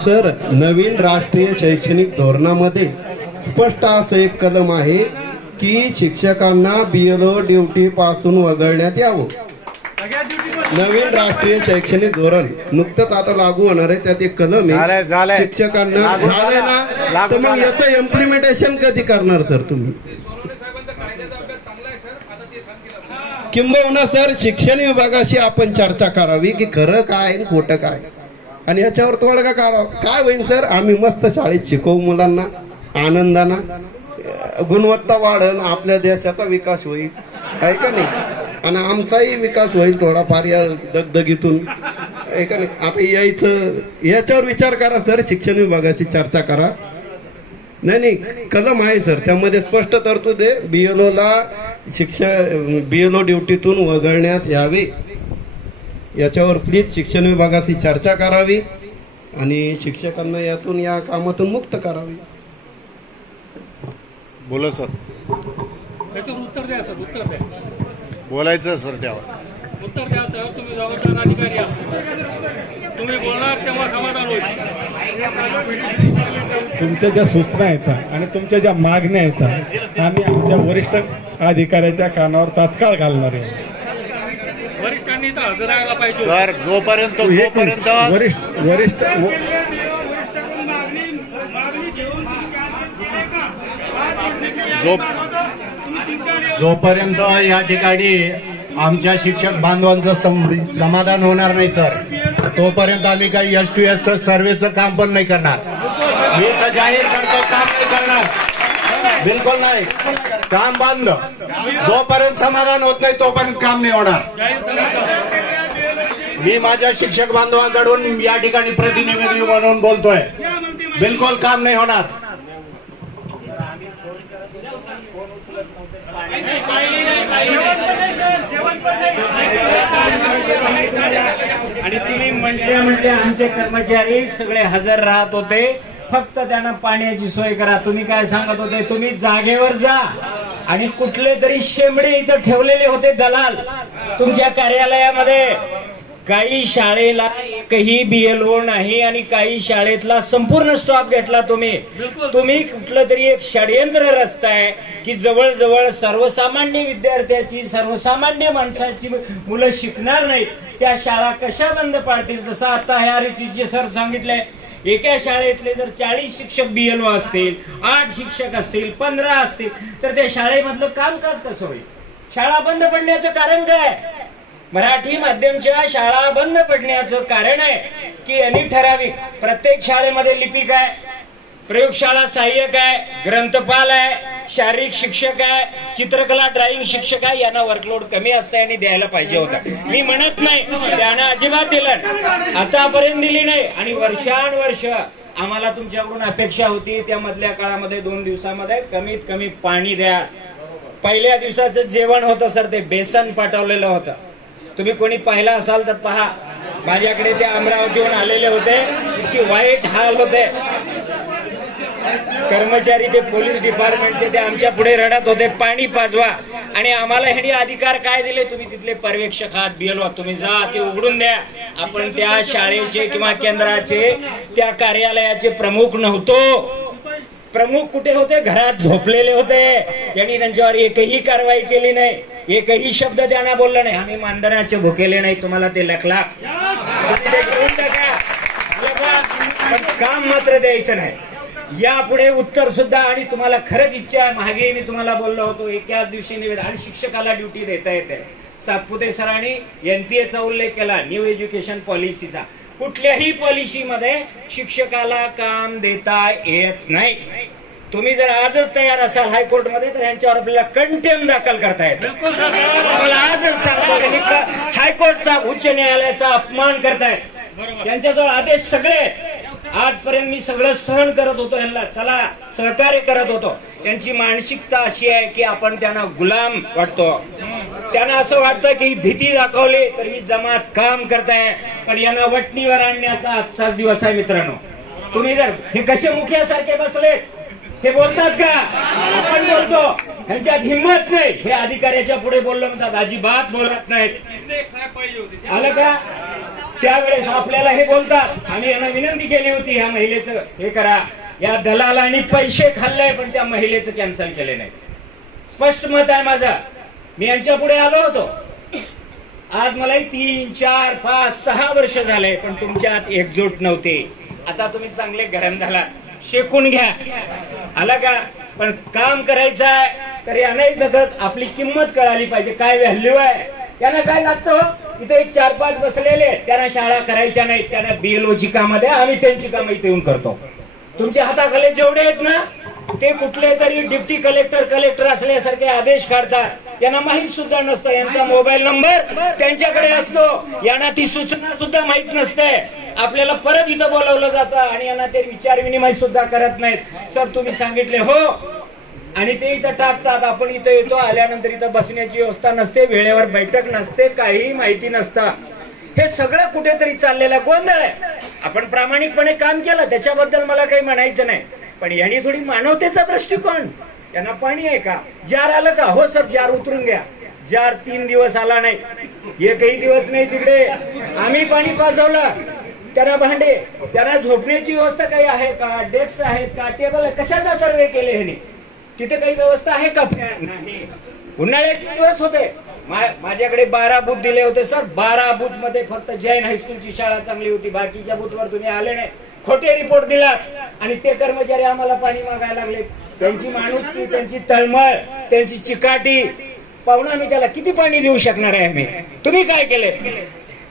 Sir, नवीन राष्ट्रीय शैक्षणिक धोरणामध्ये स्पष्ट असं एक कलम आहे की शिक्षकांना BLO ड्युटी पासून वगळण्यात यावं. नवीन राष्ट्रीय शैक्षणिक धोरण नुकतंच आता लागू होणार आहे, त्यात एक कलम आहे शिक्षकांना. झालंय ना, तर मग याचं इम्प्लिमेंटेशन कधी करणार सर तुम्ही? किंबहुना सर शिक्षण विभागाशी आपण चर्चा करावी की खरं काय आणि खोटं काय, आणि याच्यावर तोडगा काढावा. काय होईल सर, आम्ही मस्त शाळेत शिकवू मुलांना आनंदानं, गुणवत्ता वाढेल, आपल्या देशाचा विकास होईल, आहे का नाही, आणि आमचाही विकास होईल थोडाफार या दगदगीतून, आहे का नाही. आता यायचं याच्यावर विचार करा सर, शिक्षण विभागाशी चर्चा करा. नाही, कलम आहे सर, त्यामध्ये स्पष्ट तरतूद आहे BLOला BLO ड्युटीतून वगळण्यात यावे. याच्यावर प्लीज शिक्षण विभागाशी चर्चा करावी आणि शिक्षकांना यातून या कामातून मुक्त करावी. बोला सर. त्याच्यावर उत्तर द्या सर, उत्तर द्या. बोलायचं सर, त्यावर उत्तर द्या सर. तुम्ही जबाबदार अधिकारी आहात, तुम्ही बोलणार तेव्हा समाधान होईल. तुमच्या ज्या सूचना येतात आणि तुमच्या ज्या मागण्या येतात आम्ही आमच्या वरिष्ठ अधिकाऱ्याच्या कानावर तात्काळ घालणार आहे. वरिष्ठांनी तर हजर राहायला पाहिजे सर. जोपर्यंत जोपर्यंत या ठिकाणी आमच्या शिक्षक बांधवांचं समाधान होणार नाही सर, तोपर्यंत आम्ही काही S2S सर्वेचं काम पण नाही करणार. मी तर जाहीर करतो, काम नाही करणार, बिलकुल नाही. काम बंद. जोपर्यंत समाधान होत नाही तोपर्यंत काम नाही होणार. मी माझ्या शिक्षक बांधवांकडून या ठिकाणी प्रतिनिधी म्हणून बोलतोय, बिलकुल काम नाही होणार. आणि तुम्ही म्हटले आमचे कर्मचारी सगळे हजर राहत होते, फक्त त्यांना पाण्याची सोय करा. तुम्ही काय सांगत होते, तुम्ही जागेवर जा, आणि कुठले तरी शेंबडे इथं ठेवलेले होते दलाल तुमच्या कार्यालयामध्ये. काही शाळेला एकही BLO नाही आणि काही शाळेतला संपूर्ण स्टॉप घेतला तुम्ही. कुठलं तरी एक षडयंत्र रचताय की जवळजवळ सर्वसामान्य विद्यार्थ्याची, सर्वसामान्य माणसाची मुलं शिकणार नाहीत, त्या शाळा कशा बंद पाडतील. जसं आता ह्या रीतीचे सर सांगितलंय, एका शाळेतले जर 40 शिक्षक BLO असतील, 8 शिक्षक असतील, 15 असतील, तर त्या शाळेमधलं कामकाज कसं होईल? शाळा बंद पडण्याचं कारण काय? मराठी माध्यमच्या शाळा बंद पडण्याचं कारण आहे की यांनी ठराविक प्रत्येक शाळेमध्ये लिपिक आहे, प्रयोगशाळा सहाय्यक आहे, ग्रंथपाल आहे, शारीरिक शिक्षक आहे, चित्रकला ड्रॉइंग शिक्षक आहे. यांना वर्कलोड कमी असतं आणि द्यायला पाहिजे होता. मी म्हणत नाही, त्यानं अजिबात दिलं, आतापर्यंत दिली नाही. आणि वर्षानुवर्ष आम्हाला तुमच्याकडून अपेक्षा होती, त्या मधल्या काळामध्ये 2 दिवसामध्ये कमीत कमी पाणी द्या. पहिल्या दिवसाचं जेवण होतं सर, ते बेसन पाठवलेलं होतं. तुम्ही कोणी पाहिला असाल तर पहा, माझ्याकडे ते अमरावतीहून आलेले होते, इतकी वाईट हाल होते. कर्मचारी ते पोलीस डिपार्टमेंटचे ते आमच्या पुढे रडत होते, पाणी पाजवा. आणि आम्हाला ह्यांनी अधिकार काय दिले, तुम्ही तिथले पर्यवेक्षक आहात, BLO, तुम्ही जा, ते उघडून द्या. आपण त्या शाळेचे किंवा केंद्राचे, त्या कार्यालयाचे प्रमुख नव्हतो. प्रमुख कुठे होते? घरात झोपलेले होते. यांनी त्यांच्यावर एकही कारवाई केली नाही, एकही शब्द त्यांना बोलला नाही. आम्ही मानधनाचे भुकेले नाही, तुम्हाला ते लखला घेऊन टाका, पण काम मात्र द्यायचं नाही. यापुढे उत्तर सुद्धा. आणि तुम्हाला खरंच इच्छा आहे, मागे मी तुम्हाला बोललो होतो, एकाच दिवशी निवेदन, आणि शिक्षकाला ड्युटी देता येते. सातपुते सरांनी NPAचा उल्लेख केला, न्यू एज्युकेशन पॉलिसीचा. कुठल्याही पॉलिसीमध्ये शिक्षकाला काम देता येत नाही. तुम्ही जर आजच तयार असाल हायकोर्टमध्ये, तर यांच्यावर आपल्याला कंटेम दाखल करता येत. मला आजच सांगतो, हायकोर्टचा, उच्च न्यायालयाचा अपमान करतायत. यांच्याजवळ आदेश सगळे. आजपर्यंत मी सगळं सहन करत होतो, यांना चला सहकार्य करत होतो. यांची मानसिकता अशी आहे की आपण त्यांना गुलाम वाटतो. त्यांना असं वाटतं की भीती दाखवली तर ही जमात काम करताय, पण यांना वटणीवर आणण्याचा आजचाच दिवस आहे मित्रांनो. तुम्ही जर हे कसे मुखियासारखे बसले, हे बोलतात का? आपण बोलतो, ह्यांच्यात हिंमत नाही. हे अधिकाऱ्याच्या पुढे बोललो म्हणतात, अजिबात बोलत नाहीत. आलं का? त्यावेळेस आपल्याला हे बोलतात. आम्ही यांना विनंती केली होती ह्या महिलेचं हे करा, या दलालांनी पैसे खाल्ले पण त्या महिलेचं कॅन्सल केले नाही. स्पष्ट मत आहे माझं. मी यांच्या पुढे आलो होतो. आज मलाही 3, 4, 5, 6 वर्ष झाले पण तुमच्यात एकजूट नव्हती. आता तुम्ही चांगले गरम झाला, शेकून घ्या. आला का? पण काम करायचं आहे तर याने बघत आपली किंमत कळाली पाहिजे, काय व्हॅल्यू आहे. त्यांना काय लागतं, इथे 4-5 बसलेले, त्यांना शाळा करायच्या नाही, त्यांना बीएलओची कामं द्या, आम्ही त्यांची कामं इथे येऊन करतो. तुमच्या हाताखाली जेवढे आहेत ना ते कुठले तरी डिप्टी कलेक्टर असल्यासारखे आदेश काढतात. यांना माहित सुद्धा नसतं, यांचा मोबाईल नंबर त्यांच्याकडे असतो, यांना ती सूचना सुद्धा माहित नसते. आपल्याला परत इथं बोलावलं जातं आणि यांना ते विचार विनिमय सुद्धा करत नाहीत. सर तुम्ही सांगितले हो, आणि ते इथं टाकतात. आपण इथं येतो, आल्यानंतर इथं बसण्याची व्यवस्था नसते, वेळेवर बैठक नसते, काही माहिती नसतं. हे सगळं कुठेतरी चाललेलं गोंधळ आहे. आपण प्रामाणिकपणे काम केलं त्याच्याबद्दल मला काही म्हणायचं नाही, पण यांनी थोडी मानवतेचा दृष्टिकोन. यांना पाणी आहे का? जार आलं का? हो सर जार उतरून घ्या. जार 3 दिवस आला नाही, एकही दिवस नाही तिकडे. आम्ही पाणी पाजवलं, त्यांना भांडे, त्यांना झोपण्याची व्यवस्था काही आहे का? डेस्क आहेत का? टेबल आहे? कशाचा सर्वे केले ह्यांनी? तिथे काही व्यवस्था आहे का? नाही. उन्हाळ्याचे दिवस होते, माझ्याकडे 12 बूथ दिले होते सर. 12 बूथ मध्ये फक्त जैन हायस्कूलची शाळा चांगली होती, बाकीच्या बूथवर तुम्ही आले नाही, खोटे रिपोर्ट दिला. आणि ते कर्मचारी आम्हाला पाणी मागायला लागले. त्यांची माणुसकी, त्यांची तळमळ, त्यांची चिकाटी पाहुणा मी त्याला किती पाणी देऊ शकणार आहे आम्ही? तुम्ही काय केले?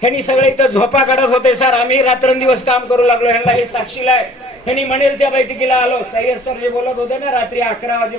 ह्यांनी सगळे इथं झोपा काढत होते सर. आम्ही रात्रंदिवस काम करू लागलो. ह्यांना हे साक्षीला आहे. ह्यांनी म्हणेल त्या बैठकीला आलो. सय्यद सर जे बोलत होते ना रात्री 11 वाजे